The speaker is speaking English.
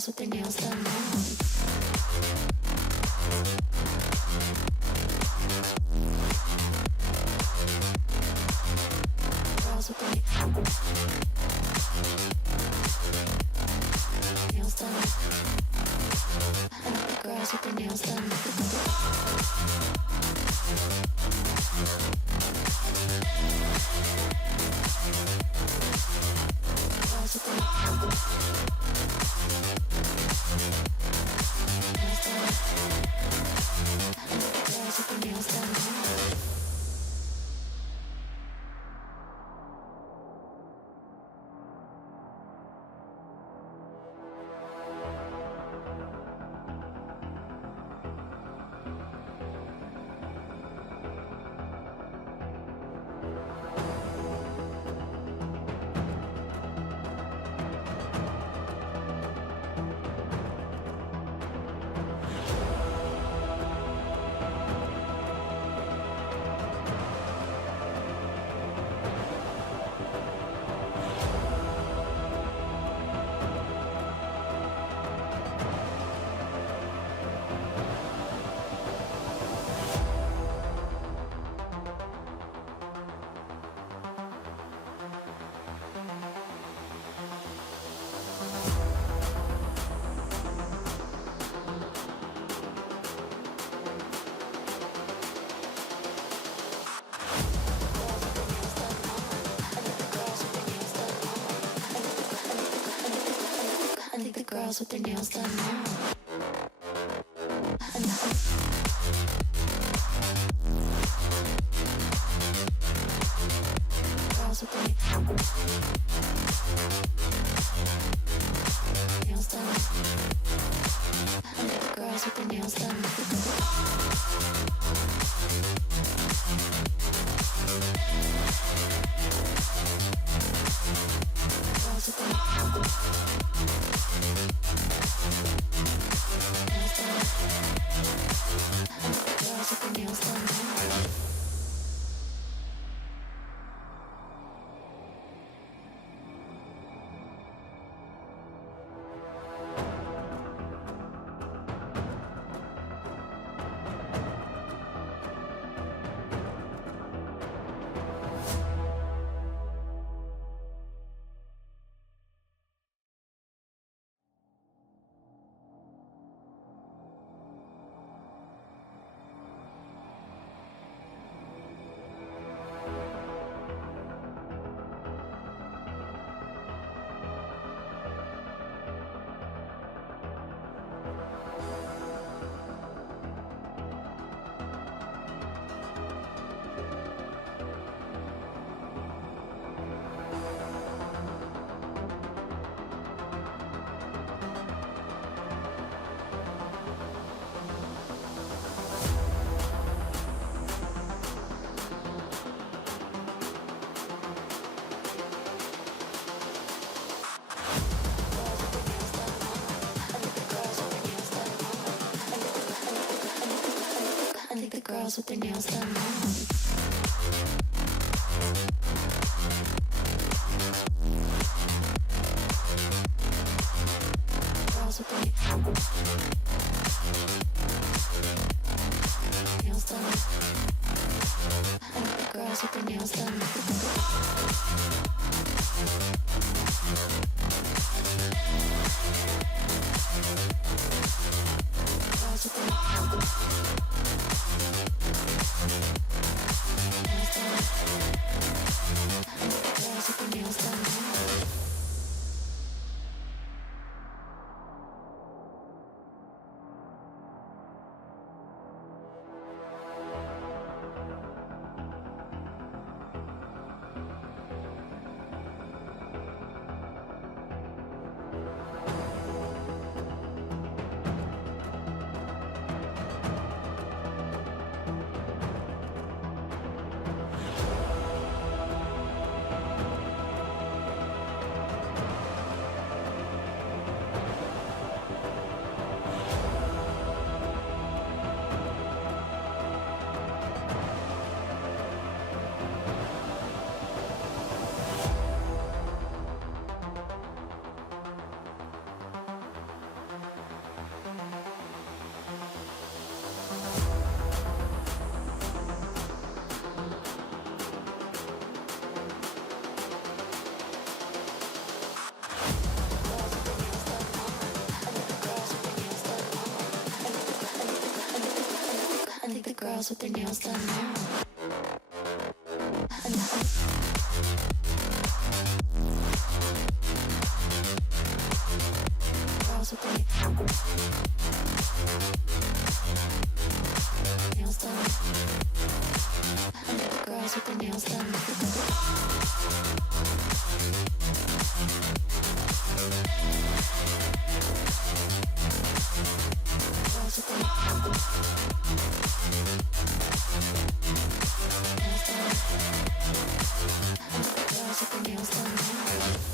girls with their nails done now. Girls with their nails done. I like the girls with their nails done. Girls with their nails done. Girls with their nails done now. Girls with their nails done. I like the girls with their nails done. Girls with their nails done. I think the girls with their nails done now. Girls with their nails done. I like the girls with their nails done. Girls with their girls with their nails done now. Girls with their nails done. Girls with their nails done. Girls with their nails done. Girls with their nails done.